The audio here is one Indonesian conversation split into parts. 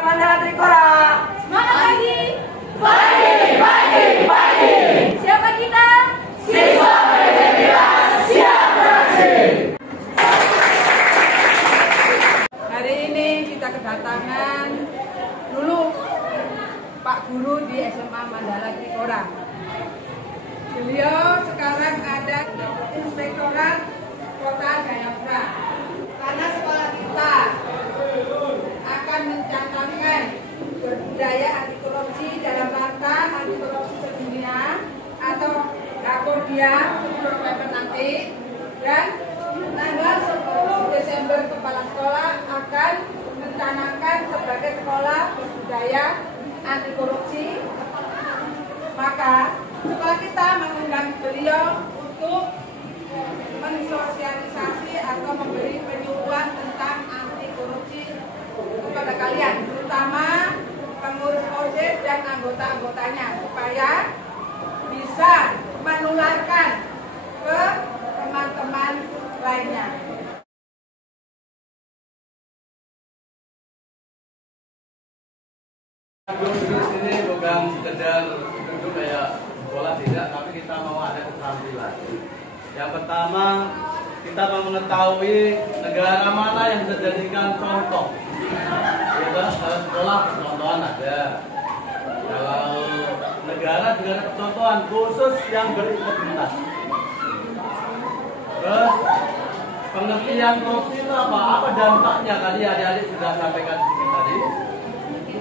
Mandala Trikora. Semangat lagi. Pagi. Siapa kita? Siswa Pendidikan siap beraksi. Hari ini kita kedatangan dulu Pak Guru di SMA Mandala Trikora. Beliau sekarang ada di Inspektorat Kota Jayapura. Karena sekolah kita akan mencantumkan budaya anti korupsi dalam rangka anti korupsi sedunia atau Rakodia 10 November nanti, dan tanggal 10 Desember kepala sekolah akan mencanangkan sebagai sekolah berbudaya anti korupsi. Maka sekolah kita mengundang beliau untuk mensosialisasi atau memberi penyuluhan tentang anti korupsi kepada kalian, terutama pengurus OSIS dan anggota-anggotanya, supaya bisa menularkan ke teman-teman lainnya. Di sini bukan sekedar duduk kayak sekolah, tidak, tapi kita mau ada keterampilan. Yang pertama, kita mau mengetahui negara mana yang dijadikan contoh. Ya, kalau sekolah percontohan ada. Kalau negara juga ada percontohan khusus yang berintegritas. Terus pengertian korupsi itu apa? Apa dampaknya? Tadi adik-adik sudah sampaikan sedikit tadi.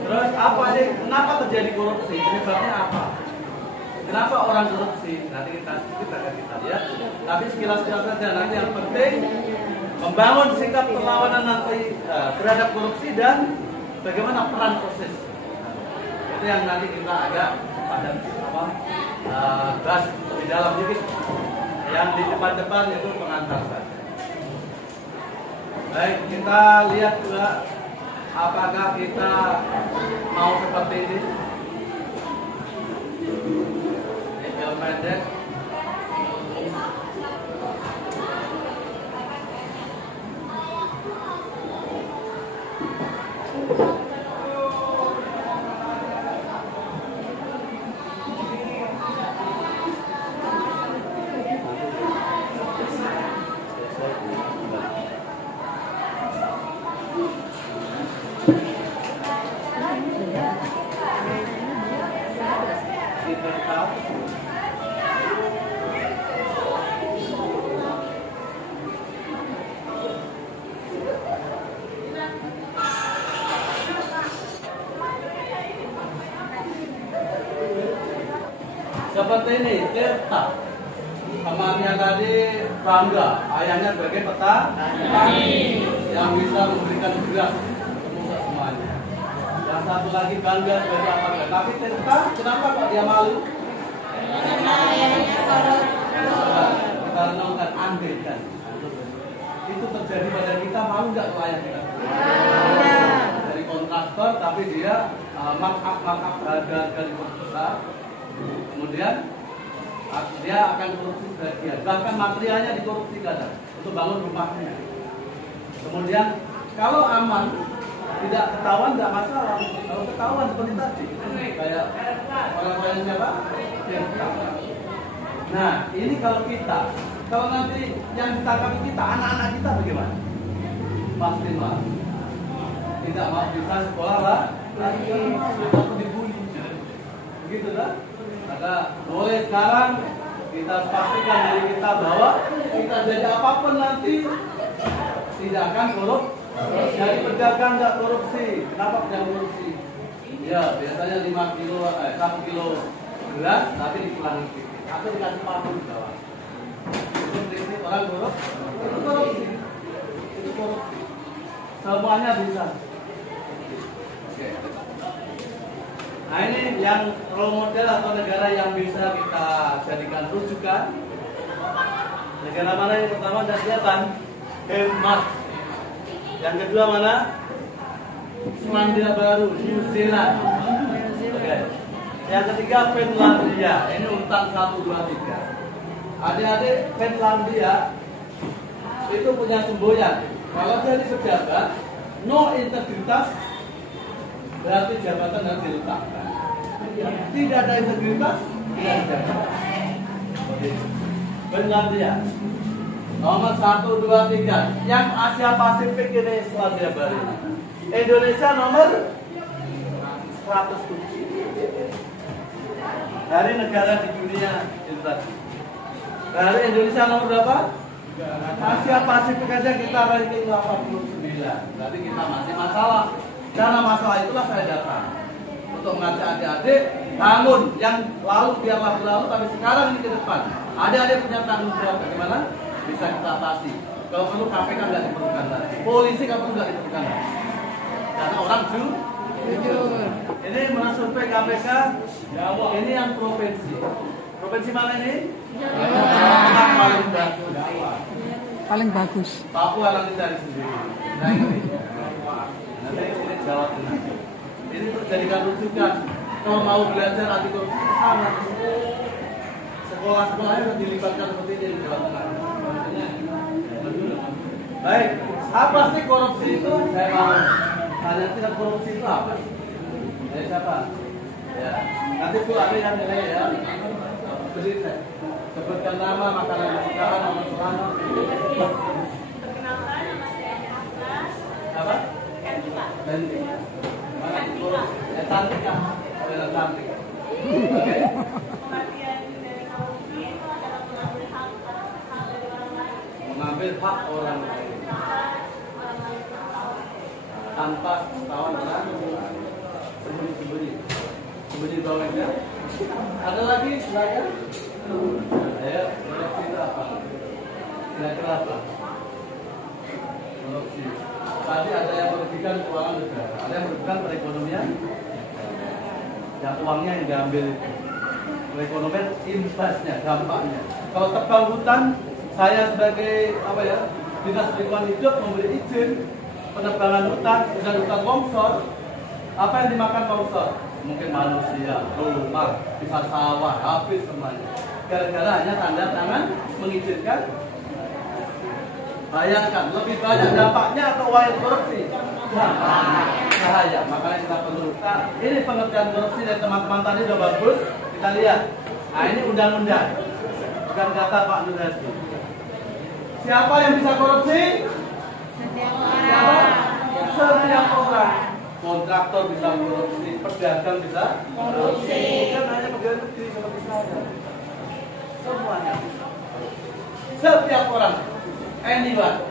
Terus apa sih? Kenapa terjadi korupsi? Penyebabnya apa? Kenapa orang korupsi? Nanti kita akan lihat. Tapi sekilas-sekilas saja. Nanti yang penting membangun sikap perlawanan nanti terhadap korupsi dan bagaimana peran proses. Itu yang nanti kita agak pada bahas lebih dalam sedikit. Yang di depan-depan itu pengantar saja. Baik, kita lihat juga apakah kita mau seperti ini. Video pendek. Seperti ini, Tirta. Temannya tadi bangga, ayahnya sebagai petani yang bisa memberikan beras untuk semuanya. Yang satu lagi bangga sebagai apa? Tapi Tirta, kenapa kok dia malu? Karena ayahnya koruptor. Kita renungkan, andaikan itu terjadi pada kita, mau nggak kalau ayah kita? Dari kontraktor, tapi dia markup harga lebih besar. Kemudian dia akan korupsi sebagian, bahkan materialnya dikorupsi kadang untuk bangun rumahnya. Kemudian kalau aman, tidak ketahuan nggak masalah. Kalau ketahuan seperti tadi, kayak orang-orang siapa? Nah, ini kalau kita, kalau nanti yang ditangkap kita, anak-anak kita bagaimana? Pasti lah, tidak mau bisa sekolah lah, atau dibully, begitu lah. Maka mulai sekarang kita pastikan diri kita bahwa kita jadi apapun nanti tidak akan korup. Jadi pedagang nggak korupsi. Kenapa pedagang korupsi? Ya biasanya 1 kilo beras tapi dikurangi sedikit atau dikasih parfum di bawah. Itu prinsip orang korup. Itu korupsi. Itu korupsi. Semuanya bisa. Oke. Nah ini yang role model atau negara yang bisa kita jadikan rujukan. Negara mana yang pertama dan kelihatan? Denmark. Yang kedua mana? Selandia Baru, New Zealand. Oke. Yang ketiga Finlandia. Ini urutan 1, 2, 3. Adik-adik, Finlandia itu punya semboyan. Kalau jadi pejabat, no integritas, berarti jabatan harus diletakkan. Tidak ada integritas, tidak ada jabatan. Bergantian. Nomor 1, 2, 3. Yang Asia Pasifik ini Selandia Baru. Indonesia nomor 107. Dari negara di dunia itu tadi. Dari Indonesia nomor berapa? Asia Pasifik aja kita ranking 89. Berarti kita masih masalah. Karena masalah itulah saya datang untuk mengajak adik-adik, namun yang lalu biarlah berlalu, tapi sekarang ini ke depan. Adik-adik punya tanggung jawab bagaimana bisa kita atasi. Kalau perlu KPK nggak diperlukan lagi, polisi kalau perlu nggak diperlukan lagi. Karena orang jujur. Ini menurut survei KPK, ini yang provinsi. Provinsi mana ini? Yang paling bagus. Paling bagus. Papua nanti cari sendiri. Nah ini. Nanti ini Jawa Tengah. Ini untuk jadikan rujukan. Kalau mau belajar anti korupsi sama. Sekolah-sekolahnya harus dilibatkan seperti ini di Jawa Tengah. Baik, apa sih korupsi itu? Saya mau tanya, tidak korupsi itu apa? Dari siapa? Ya, nanti Bu ada yang nilai ya. Beri saya. Sebutkan nama, makanan kesukaan, nama selama. Perkenalkan, nama saya Hafsa. Apa? Cantika. Cantika. Mana korupsi? Ya Cantika. Adalah Cantika. Oke. Pengertian dari korupsi itu adalah mengambil hak dari orang lain. Mengambil hak orang lain tanpa ketahuan orang sembunyi-sembunyi. Sembunyi bawahnya. Ada lagi silakan. Ayo, korupsi itu apa? Kira-kira apa? Korupsi. Tadi ada yang merugikan keuangan negara, ada yang merugikan perekonomian. Yang uangnya yang diambil itu. Perekonomian imbasnya, dampaknya. Kalau tebang hutan, saya sebagai apa ya, dinas lingkungan hidup memberi izin penebangan hutan, dan hutan longsor. Apa yang dimakan longsor? Mungkin manusia, rumah, bisa sawah, habis semuanya. Gara-gara hanya tanda tangan mengizinkan. Bayangkan, lebih banyak dampaknya atau uang yang korupsi? Bahaya, makanya kita perlu. Nah, ini pengertian korupsi dari teman-teman tadi sudah bagus. Kita lihat. Nah, ini undang-undang. Bukan kata Pak Nur Hadi. Siapa yang bisa korupsi? Siapa? Setiap orang. Kontraktor bisa korupsi, pedagang bisa korupsi. Bukan hanya pegawai negeri seperti saya. Semuanya. Setiap orang. Anyone.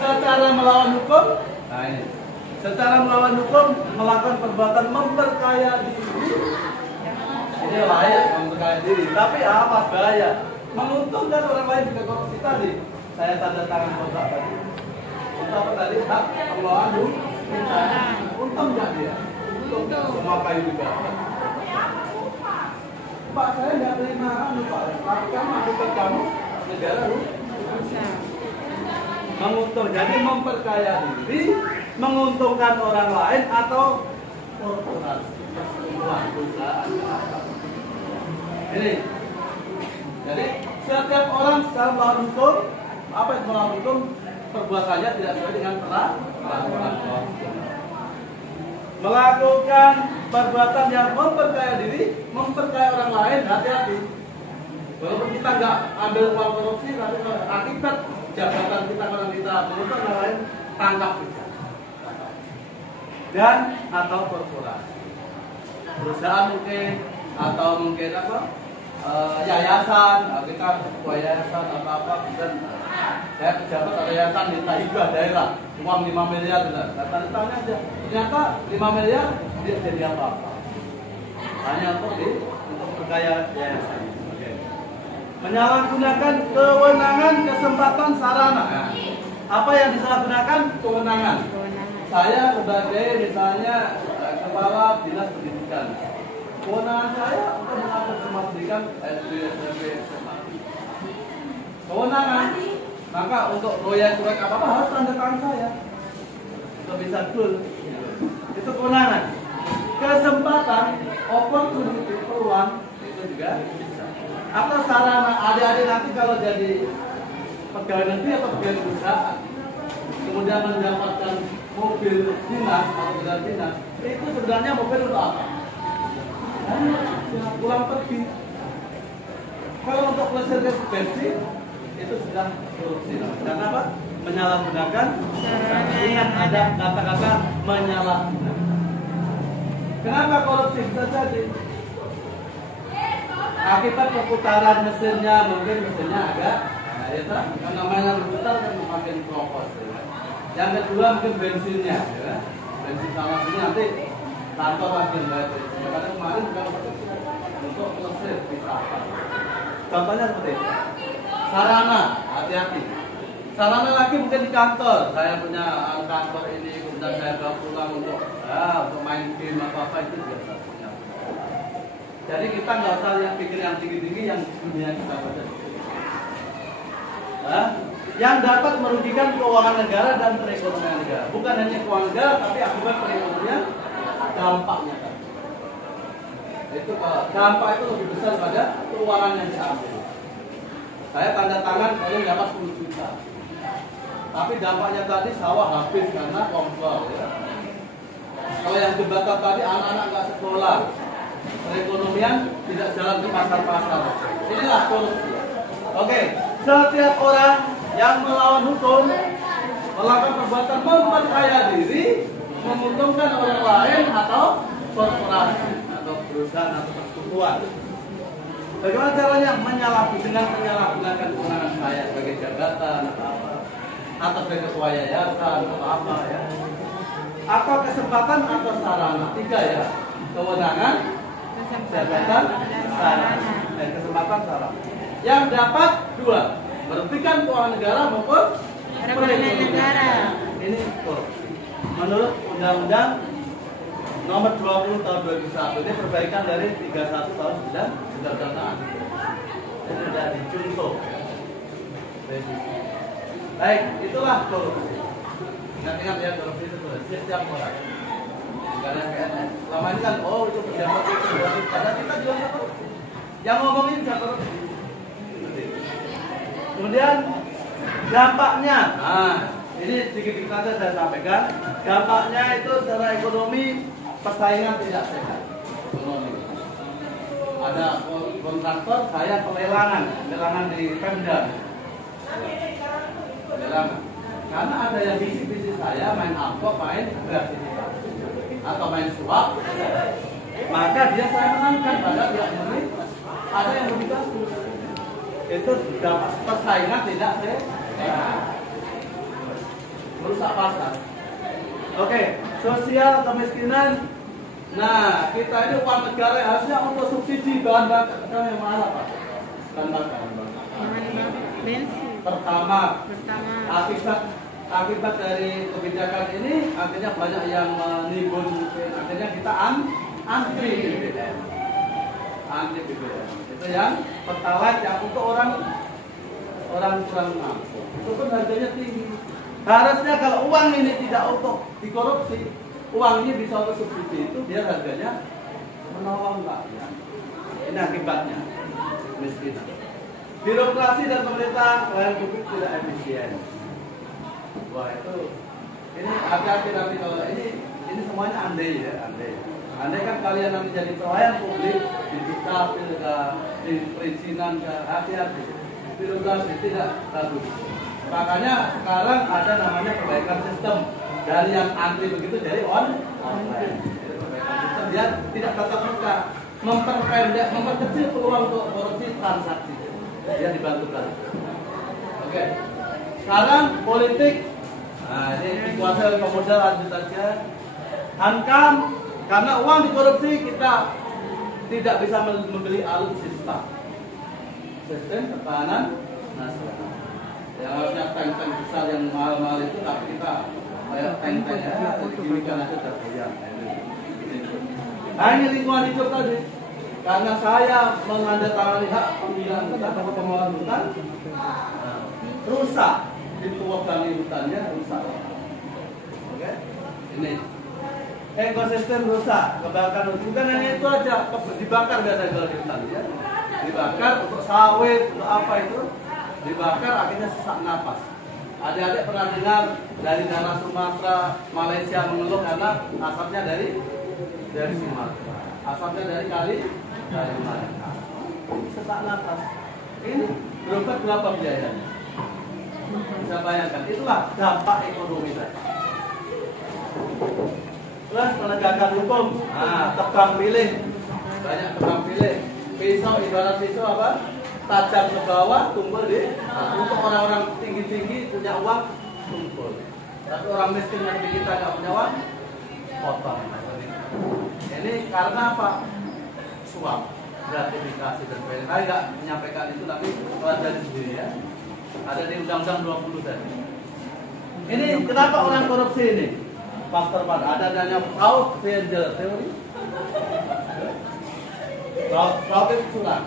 Secara melawan hukum. Nah ini. Secara melawan hukum melakukan perbuatan memperkaya diri. Ini layak memperkaya diri. Tapi apa bahaya? Menguntungkan orang lain juga korupsi tadi. Saya tanda tangan kontrak tadi. Kontrak tadi hak pengelolaan hukum. Untung nggak dia? Untung semua kayu juga. Pak saya nggak terima Pak. Kamu akibat kamu negara lu. Menguntung, jadi memperkaya diri, menguntungkan orang lain atau korporasi, perusahaan. Ini. Jadi setiap orang secara melawan hukum, apa yang melawan hukum, perbuatannya tidak sesuai dengan peraturan. Melakukan perbuatan yang memperkaya diri, memperkaya orang lain, hati-hati. Walaupun kita nggak ambil uang korupsi, tapi akibat jabatan kita kalau kita menguntungkan orang lain, tangkap juga. Dan atau korporasi, perusahaan mungkin, atau mungkin apa? Yayasan, kita ketua yayasan atau apa, dan saya pejabat atau yayasan minta hibah daerah uang 5 miliar, tanya aja, ternyata 5 miliar dia jadi apa-apa, hanya untuk berkaya yayasan. Menyalahgunakan kewenangan, kesempatan, sarana. Nah, apa yang disalahgunakan? Kewenangan. Saya sebagai misalnya kepala dinas pendidikan, kewenangan saya untuk mengatur semua pendidikan SD, SMP, SMA. Kewenangan. Maka untuk proyek-proyek apa-apa harus tanda tangan saya. Untuk bisa dul. Itu kewenangan. Kesempatan, opportunity, peluang itu juga bisa. Atau sarana adik-adik nanti kalau jadi pegawai negeri atau pegawai perusahaan, kemudian mendapatkan mobil dinas atau kendaraan dinas itu sebenarnya mobil untuk apa? Pulang pergi. Kalau untuk pelesir bensin itu sudah korupsi. Karena apa? Menyalahgunakan. Ingat ada kata-kata menyalahgunakan. Kenapa korupsi bisa jadi? Akibat perputaran mesinnya, mungkin mesinnya agak karena mainan berputar kan makin keropos. Yang kedua mungkin bensinnya, bensin sama sini nanti kantor lagi nggak. Karena kemarin bukan untuk pelesir bisa. Contohnya seperti itu. Sarana, hati-hati. Sarana lagi mungkin di kantor. Saya punya kantor ini, kemudian saya bawa pulang untuk main game atau apa itu biasa. Jadi kita nggak usah yang pikir yang tinggi-tinggi yang dunia kita baca. Yang dapat merugikan keuangan negara dan perekonomian negara. Bukan hanya keuangan negara, tapi akibat perekonomian dampaknya. Itu dampak itu lebih besar pada keuangan yang diambil. Saya tanda tangan kalau dapat 10 juta. Tapi dampaknya tadi sawah habis karena kompor. Ya. Kalau yang jembatan tadi anak-anak nggak sekolah, perekonomian tidak jalan ke pasar-pasar. Inilah korupsi. Oke, setiap orang yang melawan hukum melakukan perbuatan memperkaya diri, menguntungkan orang lain atau korporasi atau perusahaan atau persekutuan. Bagaimana caranya menyalahgunakan kewenangan saya sebagai jabatan atau sebagai ketua yayasan atau apa ya? Atau kesempatan atau sarana? 3 ya. Kewenangan, jabatan, sarana. Kesempatan, sarana. Yang dapat 2, merugikan keuangan negara maupun perekonomian negara. Ini korupsi. Menurut Undang-Undang Nomor 20 tahun 2001 ini perbaikan dari 31 tahun sudah anti. Ini sudah dicontoh. Baik, itulah korupsi. Ingat ya, korupsi itu setiap orang. Karena PNS selama ini kan itu pejabat itu padahal kita juga bisa korupsi. Yang ngomongin bisa korupsi. Kemudian dampaknya, ini sedikit-sedikit saja saya sampaikan. Dampaknya itu secara ekonomi persaingan tidak sehat. Ekonomi. Ada kontraktor, saya pelelangan di Pemda. Pelelangan. Karena ada yang bisik-bisik saya main amplop, main gratifikasi atau main suap, maka dia saya menangkan pada pihak yang ada yang lebih bagus. Itu dampak persaingan tidak sehat. Merusak pasar. Oke, sosial kemiskinan. Nah, kita ini uang negara harusnya untuk subsidi bahan bakar yang mahal apa? Bahan bakar. Pertama, akibat dari kebijakan ini akhirnya banyak yang menimbun, akhirnya kita antri BBM. Antri BBM. Itu yang pertalite yang untuk orang kurang mampu. Itu pun harganya tinggi. Harusnya kalau uang ini tidak untuk dikorupsi, uang ini bisa untuk subsidi itu biar harganya menolong rakyat. Ini akibatnya kemiskinan. Birokrasi dan pemerintah pelayanan publik tidak efisien. Wah itu, ini hati-hati nanti kalau ini semuanya andai ya, andai. Andai kan kalian nanti jadi pelayan publik, digital, di perizinan, hati-hati. Birokrasi tidak bagus. Makanya sekarang ada namanya perbaikan sistem dari yang antri begitu jadi online. Perbaikan sistem dia tidak tatap muka, memperkecil peluang untuk korupsi transaksi. Dia dibantukan. Oke. Sekarang politik. Nah, ini dikuasai oleh pemodal lanjut saja. Hankam, karena uang dikorupsi kita tidak bisa membeli alutsista. Sistem pertahanan nasional. Yang harusnya tank-tank besar yang mahal-mahal itu, tapi kita kayak tank-tank ya, diberikan aja terbayang. Nah ini lingkungan hidup tadi. Karena saya menandatangani hak pemilihan hutan atau pengelolaan hutan, rusak. Dituakangi hutannya rusak. Oke, ini ekosistem rusak, kebakaran. Bukan hanya itu aja, dibakar biasanya kalau di hutan ya. Dibakar untuk sawit, untuk apa itu? Dibakar akhirnya sesak napas. Adik-adik pernah dengar dari daerah Sumatera, Malaysia mengeluh karena asapnya dari Sumatera, asapnya dari Kalimantan. Sesak napas. Ini berobat berapa biayanya? Bisa bayangkan, itulah dampak ekonomi tadi. Plus penegakan hukum, tebang pilih, banyak tebang pilih. Pisau, ibarat pisau apa? Tajam ke bawah, tumpul di. Untuk orang-orang tinggi-tinggi punya uang, tumpul. Tapi orang miskin yang kita nggak punya uang, potong. Ini karena apa? Suap, gratifikasi dan sebagainya. Saya nggak menyampaikan itu, tapi pelajari sendiri ya. Ada di Undang-Undang 20 tadi. Ini kenapa orang korupsi ini? Faktor pada ada namanya fraud triangle teori. Fraud itu curang.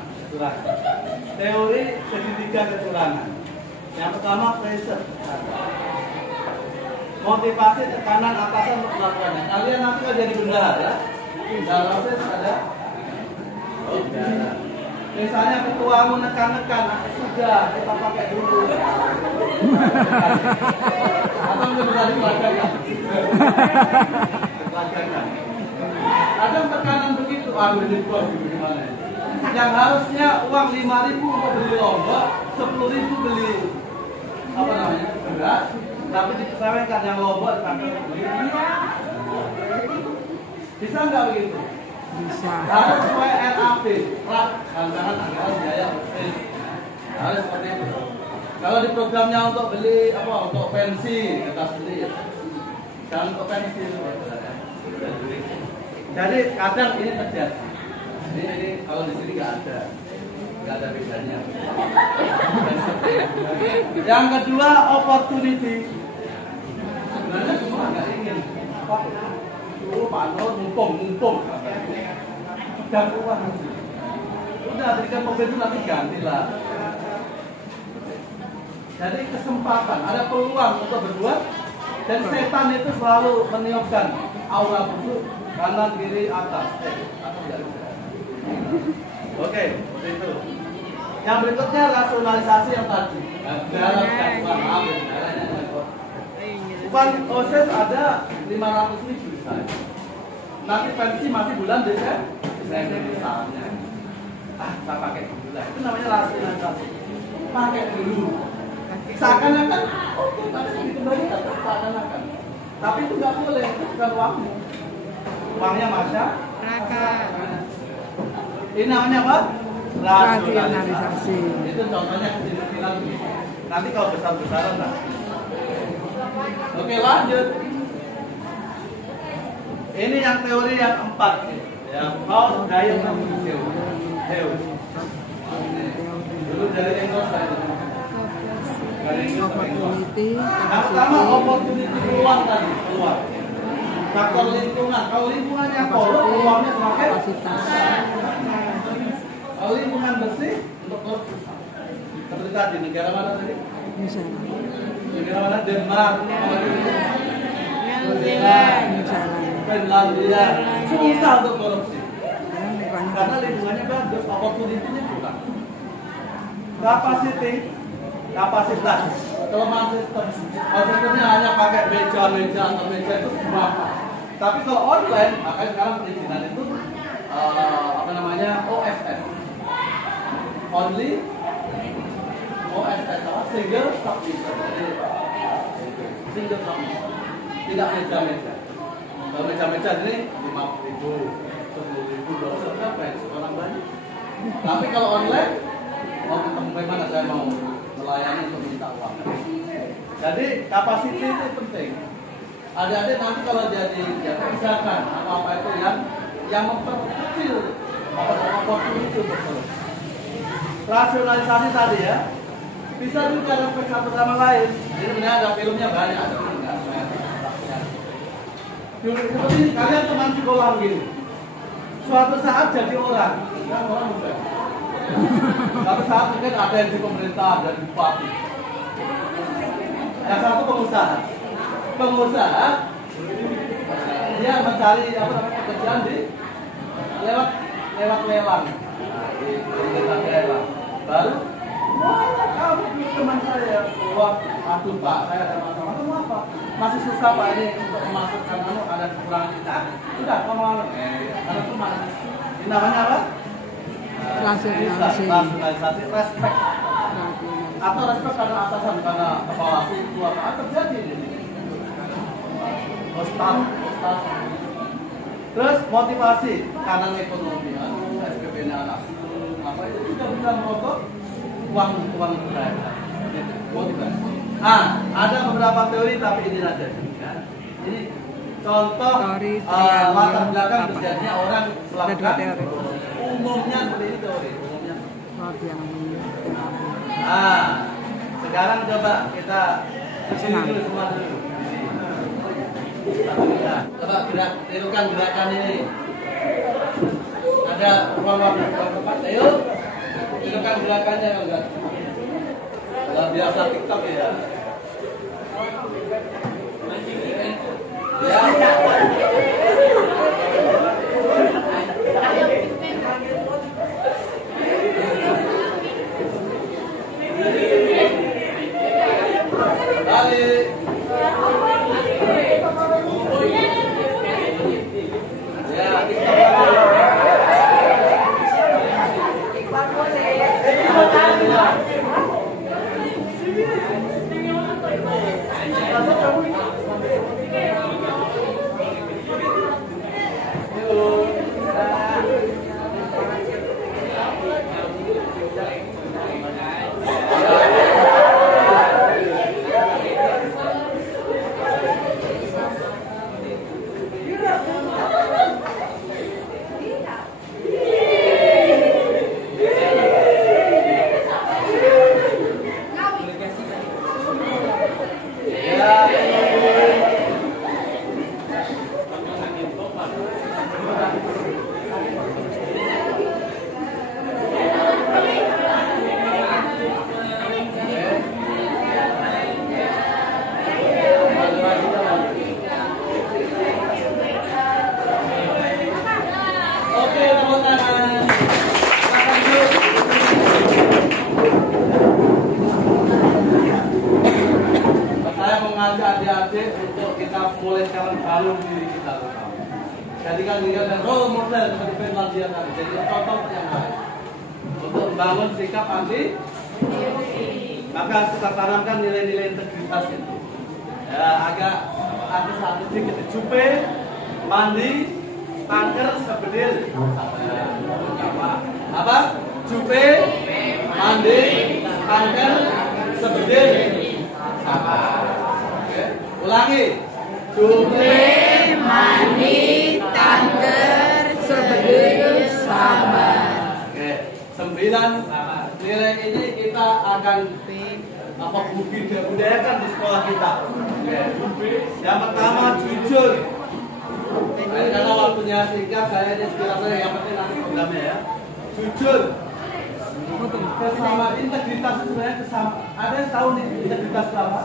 Teori segitiga kecurangan. Yang pertama pressure. Motivasi tekanan atasan untuk melakukannya. Kalian nanti kan jadi bendahara. Dalam proses ada. Oh, ada. Misalnya ketuamu nekan-nekan, sudah kita pakai dulu. Atau bisa dipelajari. Kadang tekanan begitu, aduh ini bos gimana? Yang harusnya uang 5.000 untuk beli lombok, 10.000 beli apa namanya beras, tapi disesuaikan yang lombok dipakai untuk beli. Bisa nggak begitu? Bisa. Harus sesuai RAP, rancangan anggaran biaya harus seperti itu. Kalau di programnya untuk beli apa, untuk pensi kita sendiri, jangan untuk pensi. Jadi kadang ini terjadi. Ini kalau di sini nggak ada bedanya. Yang kedua opportunity. Sebenarnya semua nggak ingin. Pak Nur mumpung. Udah keluar. Udah berikan mobil itu nanti gantilah. Jadi kesempatan, ada peluang untuk berbuat. Dan setan itu selalu meniupkan aura buruk kanan kiri atas. Oke, itu. Yang berikutnya rasionalisasi yang tadi. Upah OSIS ada 500.000 misalnya. Nanti pensi masih bulan Desember misalnya. Saya pakai dulu lah. Itu namanya rasionalisasi. Pakai dulu. Seakan-akan, oke, nanti dikembalikan. Seakan-akan. Tapi itu nggak boleh, itu bukan uangmu. Uangnya masyarakat. Ini namanya apa? Rasionalisasi. Itu contohnya kecil-kecilan. Nanti kalau besar-besaran lah. Oke, lanjut. Ini yang teori yang 4. Ya, how diagnosis theory. Dulu dari Engels saya. Opportunity, Yang pertama opportunity peluang tadi, peluang. Faktor lingkungan. Kalau lingkungannya korup, peluangnya semakin kapasitas. Kalau lingkungan bersih, untuk korup susah. Seperti tadi, negara mana tadi? Misalnya. Negara mana? Denmark, Finlandia. Susah untuk korupsi. Karena lingkungannya bagus, opportunity-nya kurang. Kapasitas, kelemahan sistem. Kalau sistemnya hanya pakai meja atau meja itu berapa? Tapi kalau online, makanya sekarang perizinan itu OSS, only OSS, single submission. Single submission, tidak meja-meja. Kalau meja-meja ini 5.000, 10.000, 20.000 berapa ya? Orang banyak. Tapi kalau online, mau ketemu bagaimana saya mau melayani untuk minta uang. Jadi kapasiti itu penting. Adik-adik nanti kalau jadi kerjakan apa-apa itu yang memperkecil opportunity untuk korupsi. Rasionalisasi tadi ya. Bisa juga respek satu sama lain. Jadi sebenarnya ada filmnya banyak, ada filmnya. Seperti ini, kalian teman sekolah begini. Suatu saat jadi orang, kan orang bukan. Tapi saat mungkin ada yang di pemerintah, ada di bupati. Yang satu pengusaha. Pengusaha dia mencari pekerjaan di lewat lelang. Di daerah. Baru Kamu teman saya, wah, aduh Pak, saya ada masalah. Kamu apa? Masih susah Pak ini untuk memasukkan kamu ada kekurangan kita. Sudah, kamu ada teman. Ini namanya apa? Rasionalisasi. Rasionalisasi, respect. Atau respect karena atasan, karena kepala suku apa terjadi ini. Ustaz. Terus motivasi karena ekonomi, SPP-nya anak apa itu juga bisa merogoh uang mereka. Motivasi. Ada beberapa teori tapi ini aja. Ini contoh latar belakang terjadinya orang melakukan umumnya seperti ini teori. Umumnya. Sekarang coba kita kesini dulu semua dulu. Coba tirukan gerakan ini. Ada ruang tempat. Ayo, tirukan gerakannya enggak? Kalau biasa TikTok ya. Balik. Adik-adik untuk kita mulai sekarang bangun diri kita. Jadikan diri dan role model seperti Finlandia tadi. Jadi contoh yang baik untuk membangun sikap anti. Maka kita tanamkan nilai-nilai integritas itu. Ya, agak satu sedikit cupe, mandi, kanker, sebedil. Apa? Cupe, mandi, kanker, sebedil. Sama. Ulangi. Cupe, mandi, kanker, sebedil, sabar. Oke. 9 nilai ini kita akan budayakan di sekolah kita. Oke. Yang pertama jujur. Karena waktunya singkat saya ini sekiranya yang penting nanti programnya ya. Jujur. Kesamaan integritas itu sebenarnya kesamaan. Ada yang tahu nih integritas itu apa?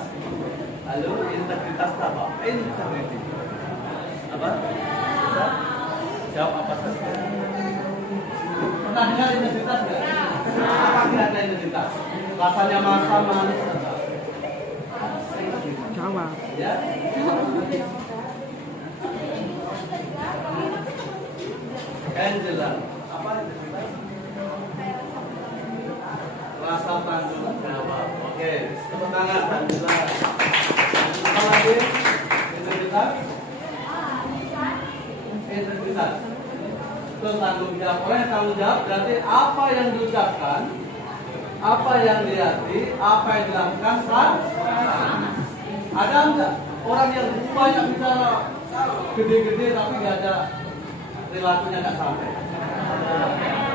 Halo, integritas itu apa? Integrity. Apa? Bisa? Jawab apa saja. Pernah dengar integritas nggak? Apa kira-kira integritas? Rasanya masam, manis, apa? Jawab. Ya? Angela, apa integritas? Rasa tanggung jawab. Oke, tepuk tangan Angela. Apa lagi? Integritas? Integritas. Itu tanggung jawab. Oleh tanggung jawab berarti apa yang diucapkan, apa yang dilihat, apa yang dilakukan sama. Ada enggak orang yang banyak bicara gede-gede tapi nggak ada perilakunya nggak sampai?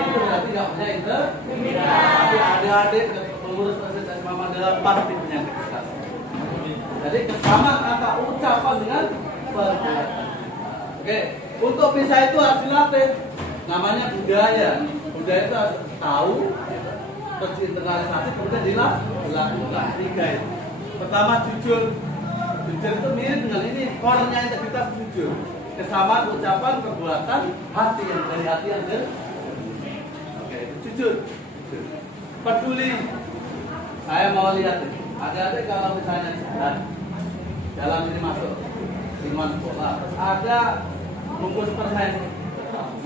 Itu berarti nggak punya integritas. Tapi adik-adik pengurus organisasi Muhammadiyah pasti punya integritas. Jadi kesamaan kata ucapan dengan perbuatan. Oke, untuk bisa itu harus dilatih. Namanya budaya. Budaya itu harus tahu, terinternalisasi, kemudian dilakukan. 3 itu. Pertama jujur. Jujur itu mirip dengan ini. Core-nya integritas jujur. Kesamaan ucapan, perbuatan, hati yang dari hati yang dari. Oke, itu jujur. Peduli. Saya mau lihat nih. Adik-adik kalau misalnya dalam ini masuk lingkungan sekolah, terus ada bungkus permen.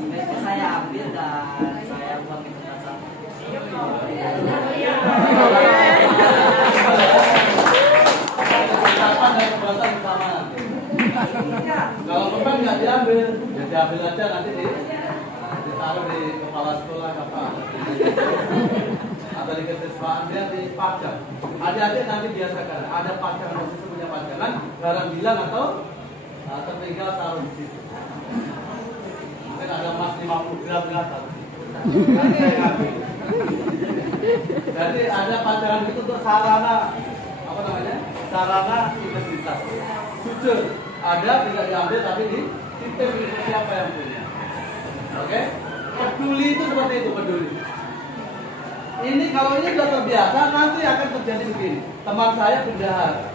Ini saya ambil dan saya buang di tempat sampah. Kapan dan keberatan bersama. Kalau permen nggak diambil, ya diambil aja nanti ditaruh di kepala sekolah apa atau di kesiswaan dia dipajang. Adik-adik nanti biasakan ada pajangan, posisi punya pajangan, barang bilang atau tertinggal taruh di situ. Mungkin ada emas 50 gram di atas. Jadi ada pajangan itu untuk sarana apa namanya? Sarana identitas. Jujur, ada tidak diambil tapi dititip itu siapa yang punya. Oke? Peduli itu seperti itu, peduli. Ini kalau ini sudah terbiasa nanti akan terjadi begini. Teman saya bendahara,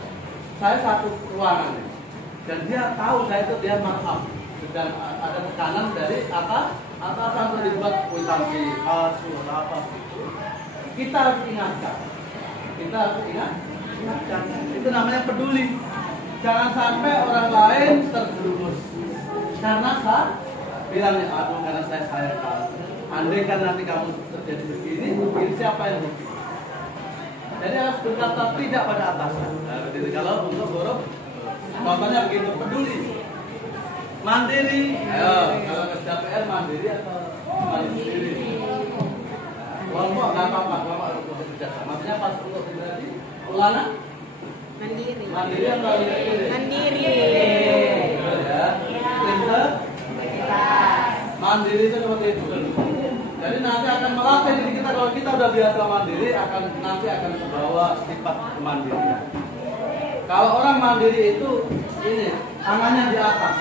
saya satu ruangan dan dia tahu saya itu dia marham dan ada tekanan dari atasan untuk dibuat kwitansi hasil apa gitu. Kita harus ingatkan, ingatkan. Itu namanya peduli. Jangan sampai orang lain terjerumus karena bilangnya aduh karena saya sayang kamu. Andai kan nanti kamu terjadi begini, mungkin siapa yang rugi? Jadi harus berkata tidak pada atasan. Nah, begitu. Kalau untuk guru, contohnya begitu, peduli, mandiri. Ayo, kalau ke KPR mandiri atau mandiri? Kelompok nggak apa-apa, kelompok harus bekerja sama. Maksudnya pas untuk pribadi, ulangan? Mandiri. Mandiri atau mandiri? Mandiri. Ya, pinter. Mandiri itu seperti itu. Jadi nanti akan melatih diri kita, kalau kita udah biasa mandiri nanti akan terbawa sifat kemandirian. Kalau orang mandiri itu ini tangannya di atas.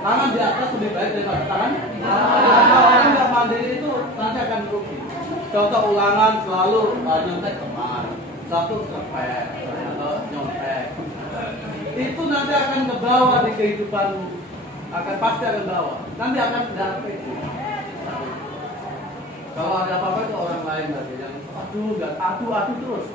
Tangan di atas lebih baik daripada tangan. Kalau orang nggak mandiri itu nanti akan rugi. Contoh ulangan selalu nyontek teman, satu kepek atau nyontek. Itu nanti akan terbawa di kehidupan, pasti akan bawa. Nanti akan dapet. Kalau ada apa-apa itu orang lain lagi yang aduh terus.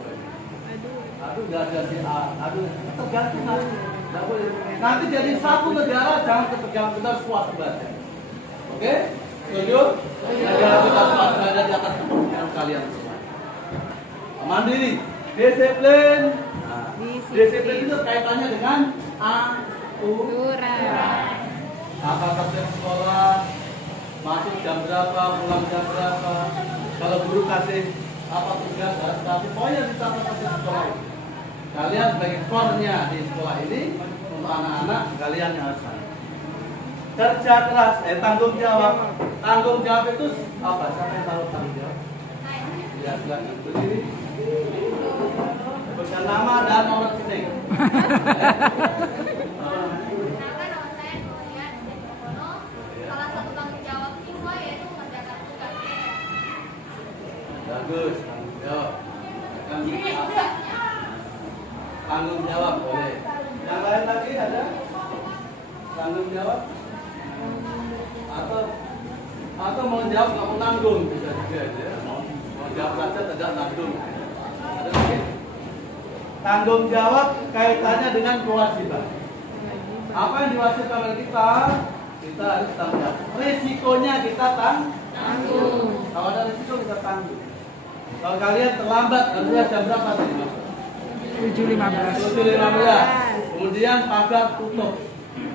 Aduh nggak ada si A, aduh tergantung aduh. Nggak boleh. Nanti jadi satu negara jangan ketegangan, kita harus swasembada. Oke? Setuju? Negara kita swasembada di atas kepentingan kalian semua. Mandiri, disiplin. Nah, disiplin itu kaitannya dengan aturan. Apa kerja sekolah? Masuk jam berapa, pulang jam berapa. Kalau guru kasih apa tugas, tapi pokoknya ditata tertib sekolah ini. Kalian sebagai core-nya di sekolah ini untuk anak-anak kalian yang harus kerja keras, tanggung jawab. Tanggung jawab itu apa? Siapa yang tahu tanggung jawab? Ya silakan berdiri. Sebutkan nama dan nomor rekening. Bagus, tanggung jawab boleh. Yang lain lagi ada? Tanggung jawab? Atau mau jawab nggak mau nanggung bisa juga ya. Mau jawab saja tidak nanggung. Ada lagi? Tanggung jawab kaitannya dengan kewajiban. Apa yang diwajibkan oleh kita? Kita harus tanggung jawab. Risikonya kita tanggung. Kalau ada risiko kita tanggung. Kalau kalian terlambat, harusnya jam berapa tadi mas? 7.15. 7.15. Kemudian pagar tutup.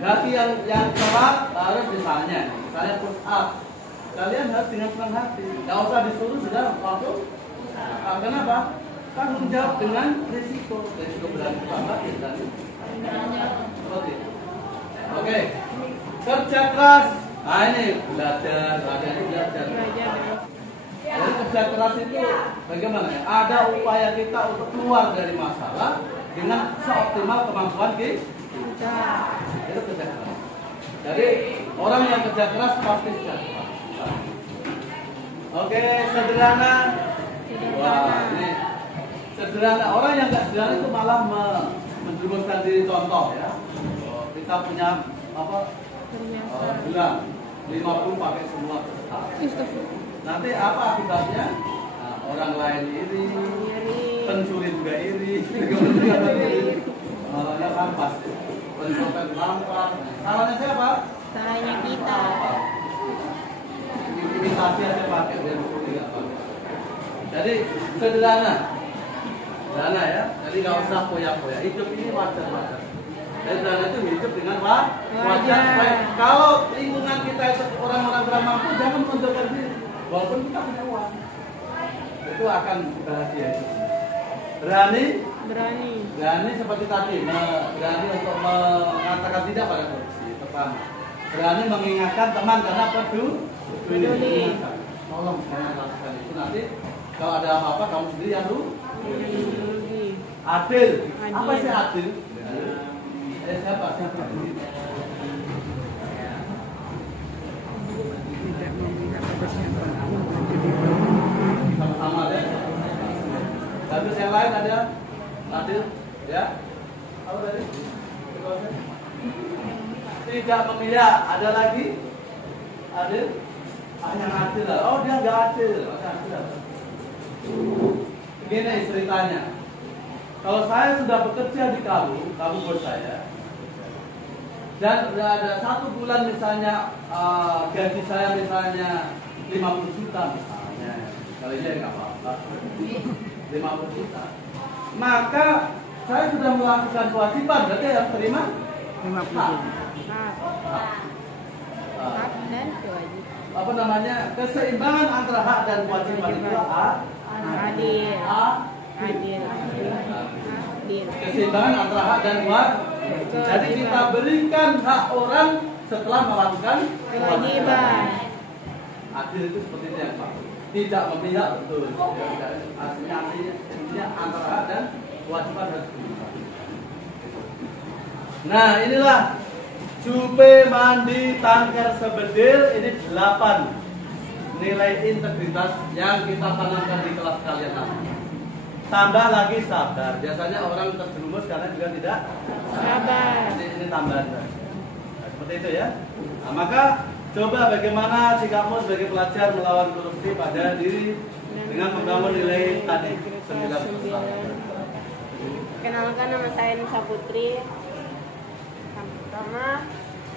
Berarti yang telat harus misalnya push up. Kalian harus dengan senang hati. Gak usah disuruh sudah langsung. Kenapa? Tanggung jawab dengan risiko berani terlambat dan seperti itu. Oke. Kerja keras. Nah ini belajar. Jadi kerja keras itu bagaimana ya? Ada upaya kita untuk keluar dari masalah dengan seoptimal kemampuan kita. Itu kerja keras. Jadi orang yang kerja keras pasti sejahtera. Oke, sederhana. Wah, ini sederhana. Orang yang nggak sederhana itu malah menjerumuskan diri, contoh ya. Kita punya apa? Gelang 50 pakai semua kertas. Nanti apa akibatnya? Nah, orang lain iri, Pencuri juga iri. Salahnya rampas. Pencopet rampas. Salahnya siapa? Salahnya kita. Imitasi aja pakai biar bukti nggak pakai. Jadi sederhana ya. Jadi nggak usah poya-poya. Hidup ini wajar. Sederhana itu hidup dengan wajar. Kalau lingkungan kita itu orang-orang kurang mampu, jangan menunjukkan diri. Walaupun kita punya uang, itu akan bahagia. Berani seperti tadi, berani untuk mengatakan tidak pada korupsi. Pertama, berani mengingatkan teman karena peduli. Tolong jangan lakukan itu, nanti kalau ada apa-apa kamu sendiri yang adil. Apa sih adil? Siapa? Sama-sama deh. Habis yang lain ada adil, ya? Apa tadi? Tidak memihak. Ada lagi? Adil? Yang adil lah. Oh dia nggak adil. Begini ceritanya. Kalau saya sudah bekerja di kamu bos saya, dan ada 1 bulan misalnya gaji saya misalnya 50 juta misalnya, kalau iya nggak apa-apa, 50 juta, maka saya sudah melakukan kewajiban, berarti harus terima 50 juta. Hak dan kewajiban. Apa namanya, keseimbangan antara hak dan kewajiban itu adil. Keseimbangan antara hak dan kewajiban. Jadi kita berikan hak orang setelah melakukan kewajiban. Adil itu seperti itu ya Pak. Tidak memihak, betul. Artinya antara hak dan kewajiban harus berikan. Nah inilah Jupe mandi tangker sebedil, ini 8 nilai integritas yang kita tanamkan di kelas kalian nanti. Tambah lagi sabar. Biasanya orang terjerumus karena juga tidak Sabar. Ini tambahan. Nah, seperti itu ya. Nah, maka coba bagaimana sikapmu sebagai pelajar melawan korupsi pada diri dengan membangun nilai tadi 9. Kenalkan, nama saya Nisa Putri. Pertama,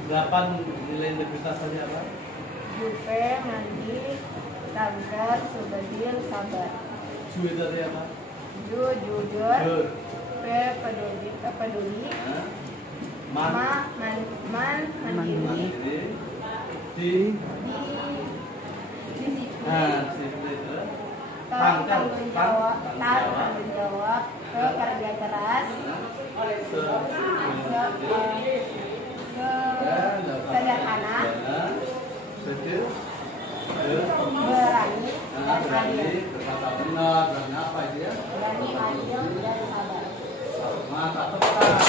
8 nilai integritas tadi apa? Jupe, mandi, tangker, sebedil, sabar. Ju itu tadi apa? Jujur. Jujur. P, peduli. Mandiri. Mandiri. Di. Disiplin. Tanggung jawab. P, kerja keras. Sederhana. Berani. Adil. Berkata benar, berani apa itu ya? Berani, adil, dan sabar. Mantap, tepat.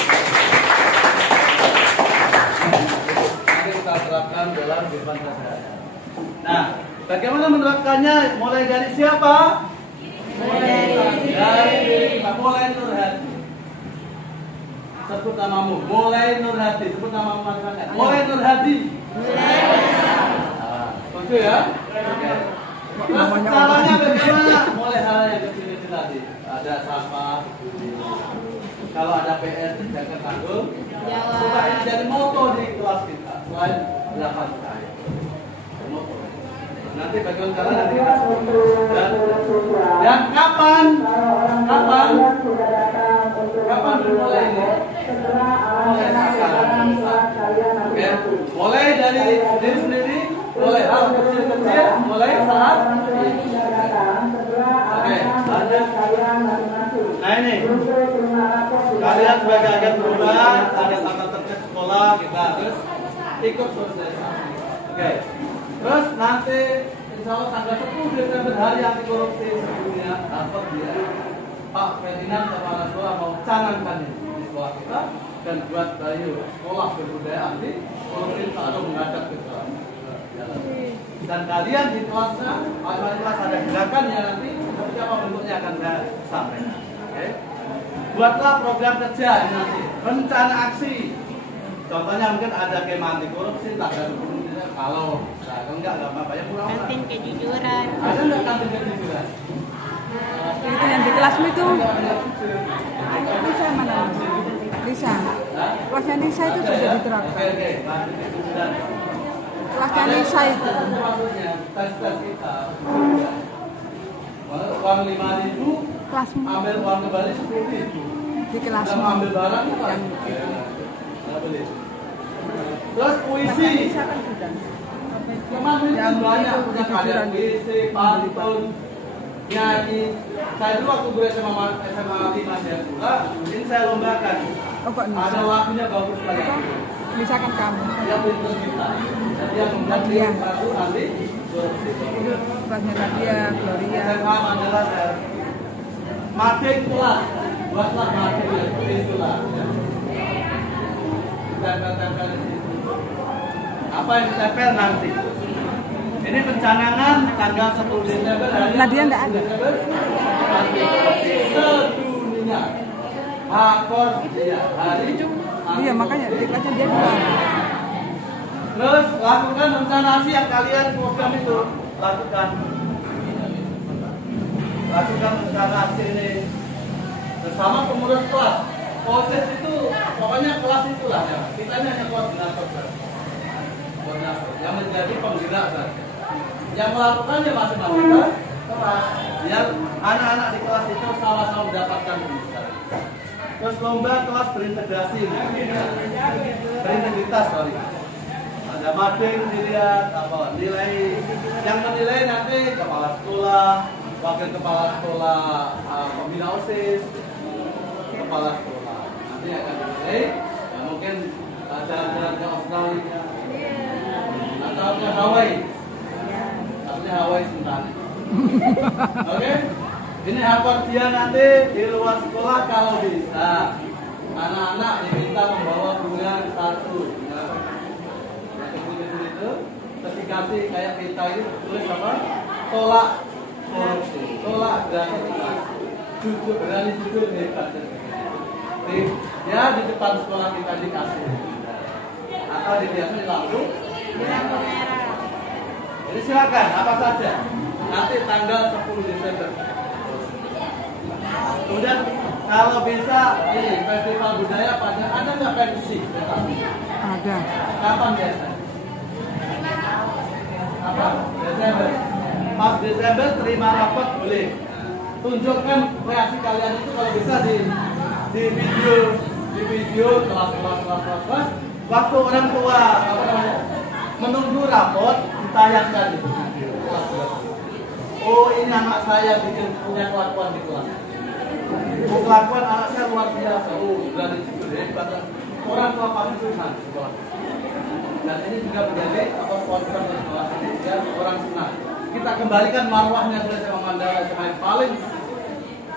Nanti kita terapkan dalam kehidupan sehari-hari. Nah, bagaimana menerapkannya? Mulai dari siapa? Dari Nur Hadi. Sebut namamu. Mulai Nur Hadi. Sebut namamu masing-masing. Mulai Nur Hadi. Setuju ya? Oke. Terus caranya bagaimana? Mulai hal yang kecil-kecil tadi. Ada sapa. Kalau ada PR jangan tanggung jawab. Supaya ini jadi moto di kelas kita. Selain 8 kali. Moto. Nanti bagaimana cara nanti kita dan kapan dimulai ini? Mulai sekarang. Oke. Mulai dari diri sendiri. Mulai hal kecil-kecil. Mulai saat. Oke. Lanjut. Nah ini. Kalian sebagai agen perubahan, ada angkatan terkait sekolah, kita harus ikut sosialisasi. Oke. Terus nanti insya Allah tanggal 10 Desember hari anti korupsi sedunia dapat dia Pak Ferdinand kepala sekolah mau canangkan ini di sekolah kita dan buat bayu sekolah berbudaya anti korupsi selalu menghadap ke jalan. Dan kalian di kelasnya, kelas ada gerakannya nanti, seperti apa bentuknya akan saya sampaikan. Oke. Buatlah program kerja ini nanti, rencana aksi. Contohnya mungkin ada kemah anti korupsi, tak ada kalau enggak apa-apa ya kurang. Kantin kejujuran. Ada enggak kantin kejujuran? Itu yang di kelasmu itu. Lisa mana? Lisa. Kelasnya Lisa itu sudah diterapkan. Kelasnya Lisa itu. Tes kita. Uang 5.000, Kelasmu ambil uang kembali 10.000. di Kita kelasmu. mau ambil barang kan? Terus puisi. Lisa kan sudah. Memang ini Yang banyak itu punya kejujuran. karya puisi, pantun, nyanyi. Saya dulu waktu gue SMA 5 Jayapura, ini saya lombakan. Oh kok Ada Lisa? lagunya bagus sekali. Lisa kan kamu. Yang pintar kita. Jadi yang membuat Nadia. lagu nanti. Itu kelasnya Nadia, Gloria. SMA Mandala saya. Matik kelas, buatlah matik ya, itulah. Tempel-tempel di situ. Apa yang ditempel nanti? Ini pencanangan tanggal 10 Desember hari Nadia enggak ada. Desember. Sedunia. Akordia hari. Iya makanya di kelasnya dia dua. Terus lakukan rencana yang kalian program itu lakukan. Lakukan rencana ini bersama pengurus kelas. Proses itu pokoknya kelas itulah ya. Kita ini hanya koordinator saja. Koordinator yang menjadi penggerak saja. Yang melakukannya masing-masing kelas. Biar anak-anak di kelas itu sama-sama mendapatkan bisa. Terus lomba kelas berintegrasi, berintegritas sorry. Ada mading dilihat apa nilai yang menilai nanti kepala sekolah, wakil kepala sekolah, pembina OSIS, kepala sekolah. Nanti akan dinilai. Ya, mungkin jalan-jalan ke Australia atau ke Hawaii. Aslinya Hawaii sebentar. Oke? Ini akordia nanti di luar sekolah kalau bisa. Anak-anak diminta membawa bunga 1. Itu sertifikasi kayak kita ini tulis apa? Tolak korupsi, tolak gratifikasi, jujur, berani jujur hebat. Ya di depan sekolah kita dikasih, atau biasanya di lampu. Jadi silakan apa saja. Nanti tanggal 10 Desember. Kemudian kalau bisa ini festival budaya pada ada nggak pensi? Ada. Kapan biasa? Kapan? Desember. Pas Desember terima rapat boleh. Tunjukkan reaksi kalian itu kalau bisa di video kelas. Waktu orang tua apa namanya menunggu rapot ditayangkan itu video kelas. Oh ini anak saya bikin punya kelakuan di kelas. Kelakuan anak saya luar biasa. Oh berani juga hebat. Orang tua pasti senang di sekolah. Dan ini juga menjadi apa program dari kelas ini biar orang senang. Kita kembalikan marwahnya SMA Mandala yang paling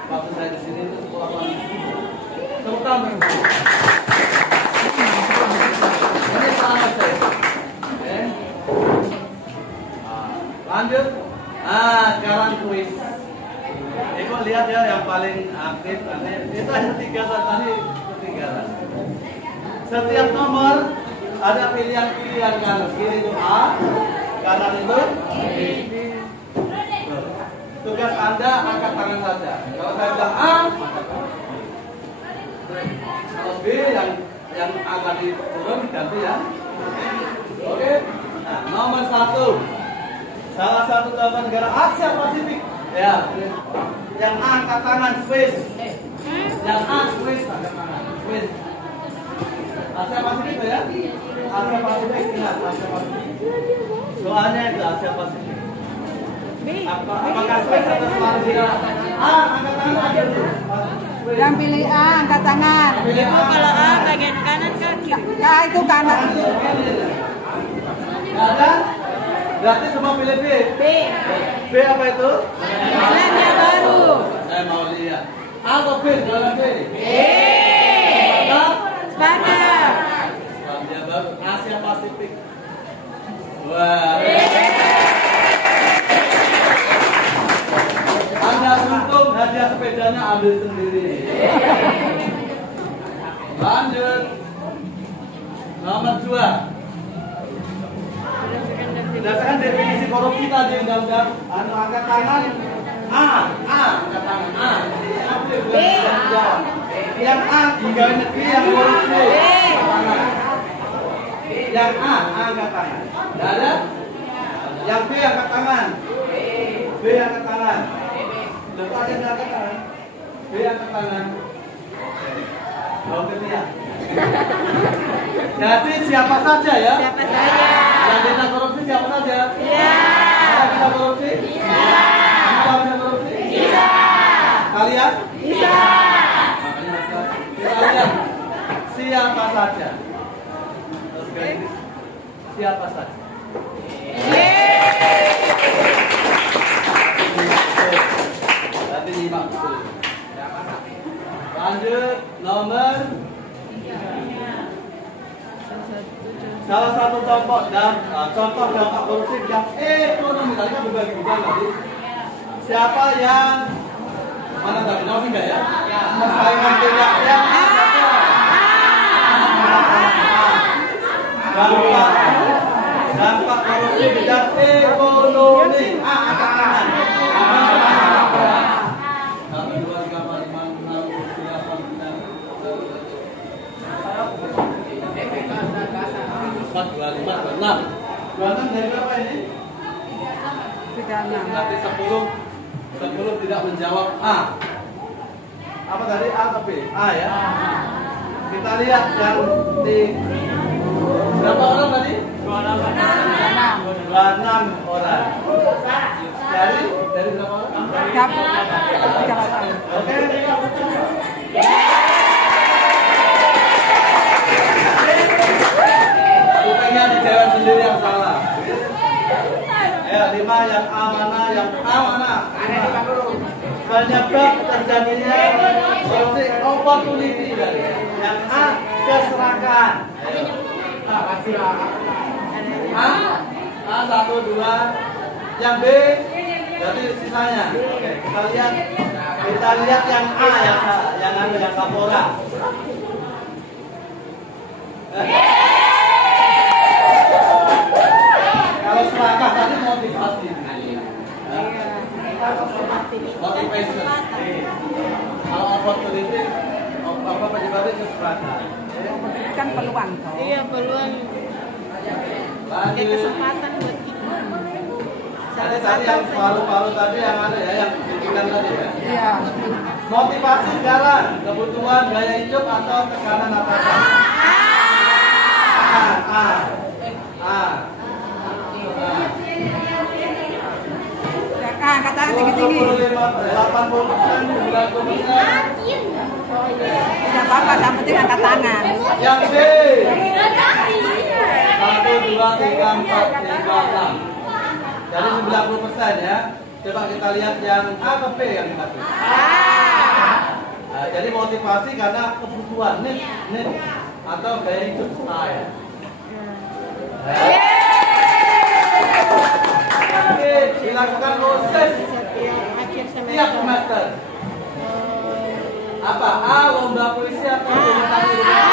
waktu saya di sini itu sekolah paling terutama. Ini salah saya. Oke. Lanjut. Sekarang kuis. Ibu lihat ya yang paling aktif nanti itu ada 3 tadi ketinggalan. Setiap nomor ada pilihan-pilihan kanan kiri itu A, kanan itu B. Tugas Anda angkat tangan saja. Kalau saya bilang A, angkat tangan. Kalau B yang akan diturun ganti ya. Oke. Nah, nomor 1. Salah satu taman negara Asia Pasifik. Ya. Yang A angkat tangan Swiss. Yang A Swiss angkat tangan. Swiss. Asia Pasifik ya? Asia Pasifik ingat Asia Pasifik. Soalnya itu Asia Pasifik. Apakah Swiss atau Selandia? A angkat tangan aja. Yang pilih A angkat tangan. Pilih A. Kalau A bagian kanan kaki. A itu kanan. Ada? Berarti semua pilih B. B apa itu? Selandia Baru. Saya mau lihat. A atau B? Jalan B. Sparta. Selandia Baru. Asia Pasifik. Wah. Anda untung hadiah sepedanya ambil sendiri. Lanjut. Nomor 2. Berdasarkan definisi korupsi tadi undang-undang angkat tangan angkat tangan. A. Yang A pegawai negeri yang korupsi. Tangan. Yang A angkat tangan. Tidak ada? Yang B angkat tangan. B angkat tangan. Lepas ada yang angkat tangan. B angkat tangan. Oke ya. Jadi siapa saja ya? Siapa saja? Yang bisa korupsi siapa saja? Iya. Yang bisa korupsi? Bisa. Kita bisa korupsi? Bisa. Kalian? Bisa. Kita lihat siapa saja. Oke. Siapa saja? Berarti 5 betul. Lanjut nomor salah satu contoh contoh dampak korupsi yang ekonomi tadi kan berbagi-bagi tadi. Siapa yang mana tadi Novi enggak ya? Persaingan tidak yang dampak korupsi bidang ekonomi. Angkat tangan. 1, 2, 3, 4, 5, 6, 7, 8, 9, 4, 2, 5, 26. 26 dari berapa ini? 36. Nanti 10 tidak menjawab A. Apa tadi? A atau B? A ya. Kita lihat yang di berapa orang tadi? 26 orang. Dari berapa orang? Dapur. Oke. Rupanya di jalan sendiri yang salah. Ya, 5 yang A mana? Yang A mana? Penyebab terjadinya korupsi opportunity dari yang A keserakahan. A 1, 2. Yang B jadi sisanya. Oke, kita lihat yang A yang Kapolra. Kalau serakah tadi motivasi. Motivation. Kalau opportunity, apa penyebabnya keserakahan? Kan peluang toh. Iya, peluang. Ada kesempatan buat kita. Tadi yang paru-paru tadi yang ada ya, yang pendidikan tadi ya. Iya. Motivasi sekarang, kebutuhan gaya hidup atau tekanan atasan? Angkat tangan tinggi-tinggi. 80%, 90%. Tidak apa-apa, yang penting angkat tangan. Yang B 1, 2, 3, 4, 5, 6. Jadi 90% ya. Coba kita lihat yang A atau B yang kita pilih. Nah, jadi motivasi karena kebutuhan need atau gaya hidup style. Oke, dilakukan proses tiap semester. Apa? A. Lomba puisi atau dokumentasi rumah?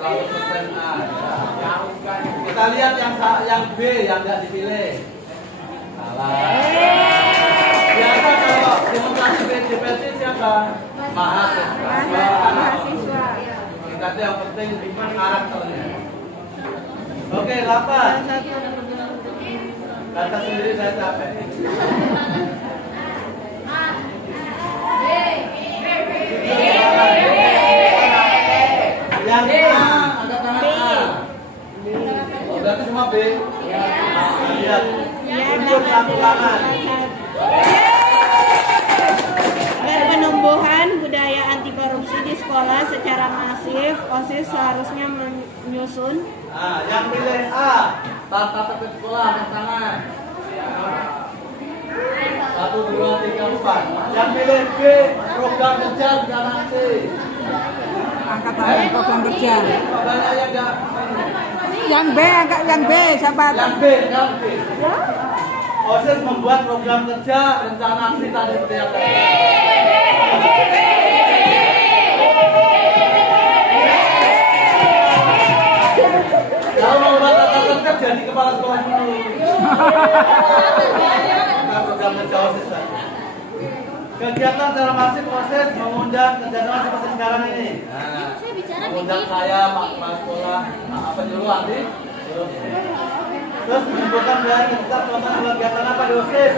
100% A. Kita lihat yang B yang tidak dipilih. Salah. Biasa kalau demonstrasi PDPT siapa? Mahasiswa. Kita lihat yang penting karakternya. Oke, 8. Kata sendiri saya capek. Yang A, ada tangan A. Oh, berarti semua B. Lihat. Tunjuk satu tangan. Agar penumbuhan budaya anti korupsi di sekolah secara masif, OSIS seharusnya menyusun. Nah, yang pilih A, tata tertib sekolah, angkat tangan. 1, 2, 3, 4. Yang pilih B, program kerja rencana aksi. Angkat tangan program kerja. Banyak yang enggak. Yang B, angkat yang B siapa? Yang B. OSIS membuat program kerja rencana aksi tadi seperti yang tadi. Kalau membuat tata tertib jadi kepala sekolah dulu. Kita program menjawab siswa. Kegiatan secara masif proses mengundang kejadian seperti sekarang ini. Nah, mengundang saya, Pak Kepala Sekolah, apa dulu nanti? Terus mengumpulkan dari kita teman-teman kegiatan apa di OSIS?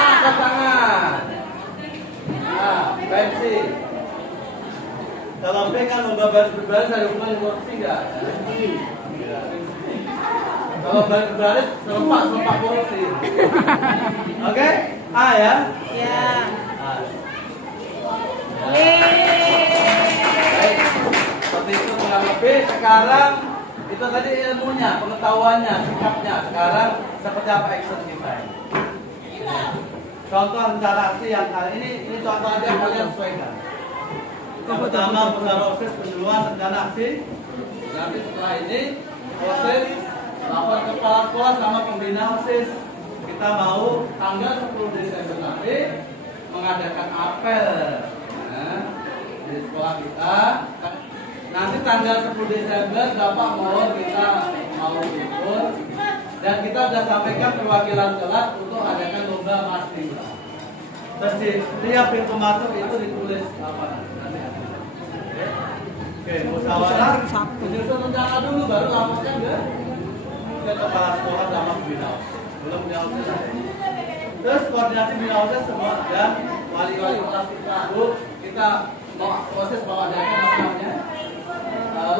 Angkat tangan. Nah, pensi. Kalau B kan lomba baris berbaris ada hubungan dengan korupsi nggak? Kalau baris berbaris serempak korupsi. Oke? A ya? Ya. A. Yeay. Seperti itu kurang lebih. Sekarang itu tadi ilmunya, pengetahuannya, sikapnya. Sekarang seperti apa action kita? Contoh rencana aksi yang kali ini contoh aja yang kalian sesuaikan. Yang pertama proses penyuluhan rencana aksi. Nanti setelah ini proses lapor kepala sekolah sama pembina OSIS. Kita mau tanggal 10 Desember nanti mengadakan apel di sekolah kita. Nanti tanggal 10 Desember Bapak mohon kita mau ikut dan kita sudah sampaikan perwakilan kelas untuk adakan lomba masing. Terus di tiap pintu masuk itu ditulis apa nanti. Oke, musyawarah menyusun rencana dulu baru laporkan ke kepala sekolah sama pembina. Belum pembina. Terus koordinasi pembina OSIS semua dan wali-wali kelas kita mau proses bawa adakan namanya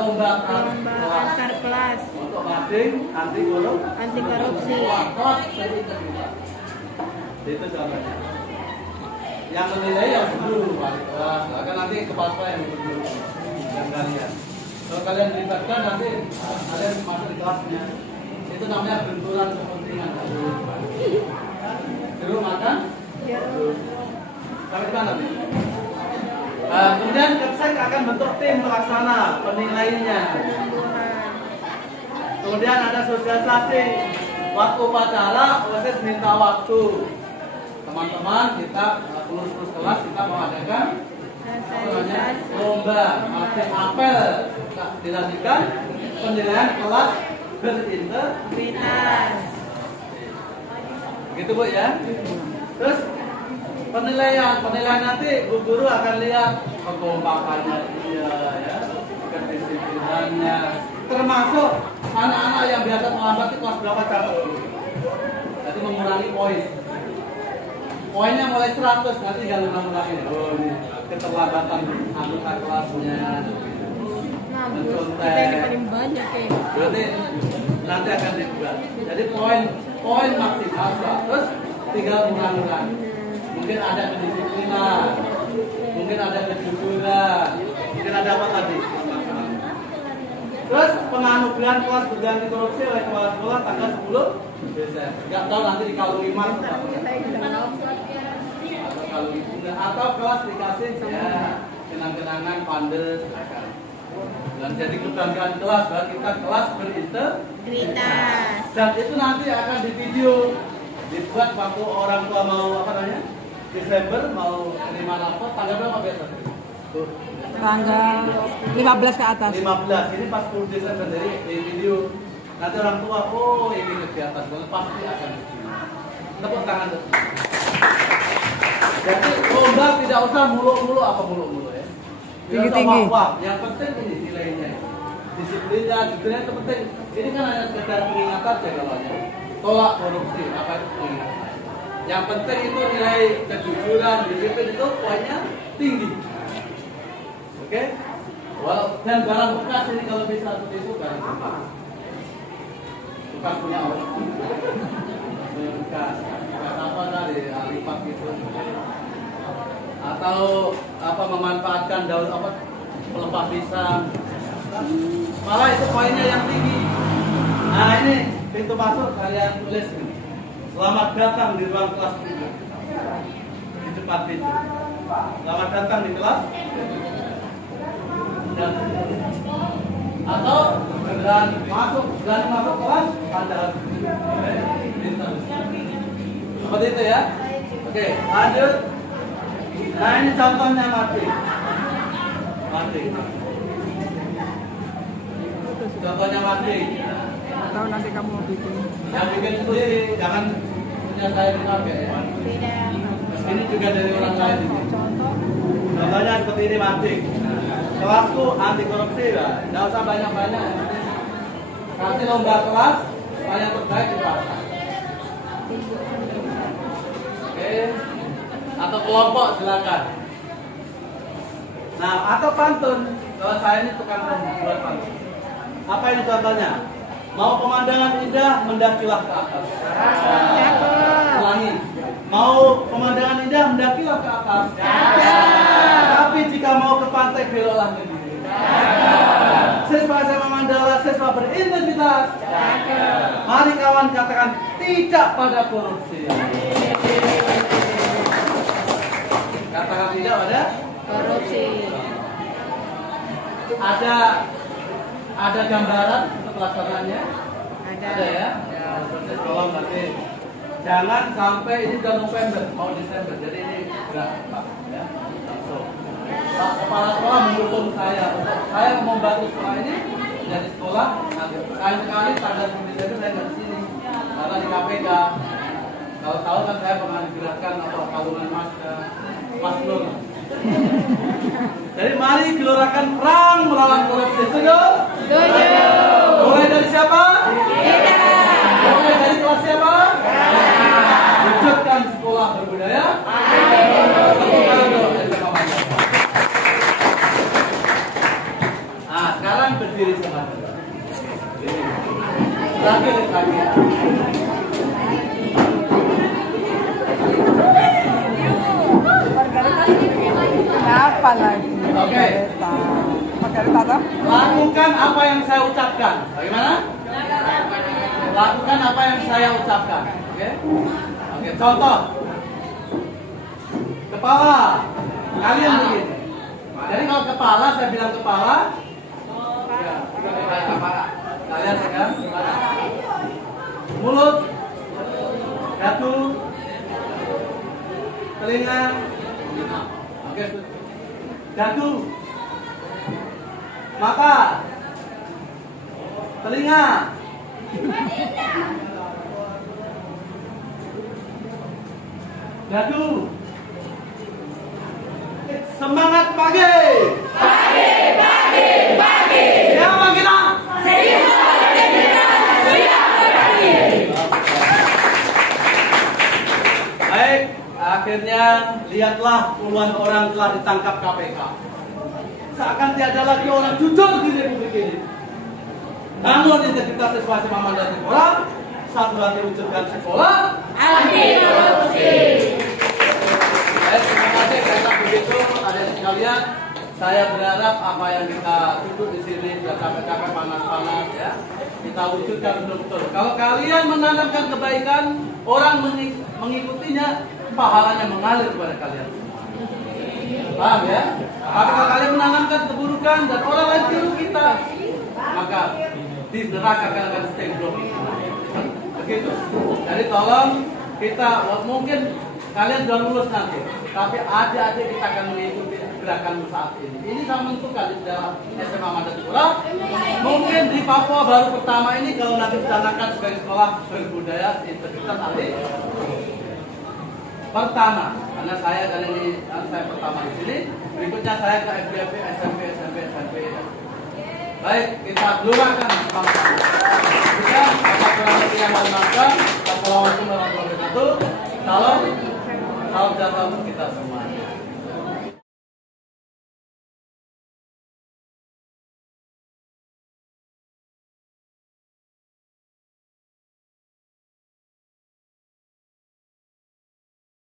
lomba Antar kelas untuk mading anti korupsi. Itu contohnya. Yang menilai yang guru wali kelas, akan nanti kepala sekolah yang guru dan kalian. Kalau kalian dilibatkan nanti kalian masuk di kelasnya. Itu namanya benturan kepentingan. Seru makan? Sampai di mana nih? Kemudian Kepsek akan bentuk tim pelaksana penilainya. Kemudian ada sosialisasi. Waktu upacara OSIS minta waktu. Teman-teman kita lulus kelas kita mengadakan lomba macam apel dilanjutkan penilaian kelas berintegritas. Gitu Bu ya. Terus penilaian nanti Bu Guru akan lihat kekompakannya dia ya, kedisiplinannya, termasuk anak-anak yang biasa melambat itu kelas berapa catat dulu. Jadi mengurangi poin. Poinnya mulai 100 nanti tinggal mengurangi. Oh ini keterlambatan anggota kelasnya. Nah, kita ini paling banyak kayak. Berarti nanti akan dibuat. Jadi poin maksimal 100 tinggal mengurangi. Mungkin ada kedisiplinan, mungkin ada kejujuran, mungkin ada apa tadi? Terus penganugerahan kelas berganti korupsi oleh kepala sekolah tanggal 10 Desember. Nggak tahu nanti dikalungi mas atau kalungi bunga atau kelas dikasih ya kenang-kenangan pandes. Dan jadi kebanggaan kelas bahwa kita kelas berintegritas. Dan itu nanti akan di video dibuat waktu orang tua mau apa namanya? Desember mau terima lapor tanggal berapa biasa? Tanggal 15 ke atas. 15. Ini pas 10 Desember dari di video. Nanti orang tua, oh ini kegiatan pasti akan di sini. Tepuk tangan terus. Jadi lomba tidak usah mulu-mulu apa mulu-mulu ya. Tinggi-tinggi. Yang penting ini nilainya. Disiplinnya, disiplinnya itu penting. Ini kan hanya sekedar peringatan saja kalau tolak korupsi apa itu peringatan. Yang penting itu nilai kejujuran, disiplin itu poinnya tinggi. Oke? Dan barang bekas ini kalau bisa seperti itu barang bekas. Bekas punya orang. Bekas apa tadi lipat gitu. Atau apa memanfaatkan daun apa pelepah pisang. Malah itu poinnya yang tinggi. Nah ini pintu masuk kalian tulis ini. Selamat datang di ruang kelas ini. Di depan pintu. Selamat datang di kelas. Dan, atau berani masuk kelas ada bintang. Seperti itu ya. Oke, lanjut. Nah ini contohnya mati. Contohnya mading. Atau nanti kamu mau bikin. Yang bikin sendiri, jangan punya saya di HP ya. Ini juga dari orang lain ini. Contohnya seperti ini mading. Kelasku anti korupsi lah, nggak usah banyak-banyak. Kasih lomba kelas, yang terbaik dipasang. Oke, atau kelompok silakan. Nah, atau pantun. Kalau saya ini tukang buat pantun. Apa ini contohnya? Mau pemandangan indah, mendakilah ke atas. Ulangi. Mau pemandangan indah, mendakilah ke atas. Tapi jika mau ke pantai, beloklah ke kiri. Siswa SMA Mandala, siswa berintegritas. Mari kawan katakan tidak pada korupsi. Katakan tidak pada Korupsi. Ada gambaran untuk pelaksanaannya? Ada. Ya. Proses tolong nanti. Jangan sampai ini sudah November, mau Desember. Jadi ini enggak, Pak, ya. Langsung. Pak Kepala Sekolah mendukung saya untuk saya membantu sekolah ini dari sekolah. Nanti sekali tanggal 9 Desember saya nggak di sini karena di KPK. Kalau tahu kan saya pernah digerakkan atau kalungan Mas Nur. Jadi mari gelorakan perang melawan korupsi. Setuju? Setuju. Mulai dari siapa? Kita. Mulai dari kelas siapa? Wujudkan sekolah berbudaya. Nah, sekarang berdiri sama. Lagi. Kenapa lagi? Oke. Margarita toh? Lakukan apa yang saya ucapkan. Bagaimana? Lakukan apa yang saya ucapkan. Oke? Oke, contoh. Kepala. Kalian begini. Jadi kalau kepala, saya bilang kepala. Ya, kepala. Kalian pegang. Mulut. Dagu. Telinga. Oke. Dagu. Mata. Telinga. Dagu. Semangat pagi. Pagi. Siapa kita? Baik, akhirnya lihatlah puluhan orang telah ditangkap KPK. Seakan tiada lagi orang jujur di Republik ini. Namun integritas siswa SMA Mandala Sekolah satu hati wujudkan sekolah Anti korupsi. Baik, terima kasih karena begitu adik sekalian. Saya berharap apa yang kita tuntut di sini sudah capek-capek panas-panas ya. Kita wujudkan betul-betul. Kalau kalian menanamkan kebaikan, orang mengikutinya, pahalanya mengalir kepada kalian. Paham ya? Tapi kalau kalian menanamkan keburukan dan orang lain tiru kita, maka di neraka akan stay block. Begitu. Jadi tolong kita, mungkin kalian sudah lulus nanti, tapi adik-adik kita akan mengikuti gerakan saat ini. Ini sangat menentukan di dalam SMA Mandala Sekolah. Mungkin di Papua baru pertama ini kalau nanti dicanangkan sebagai sekolah berbudaya integritas ahli pertama, karena saya dan ini saya pertama di sini. Berikutnya saya ke FBP, SMP. Baik, kita gelorakan bangsa. Kita akan kurang lebih yang bermakna. Assalamualaikum warahmatullahi wabarakatuh. Salam sejahtera untuk kita semua.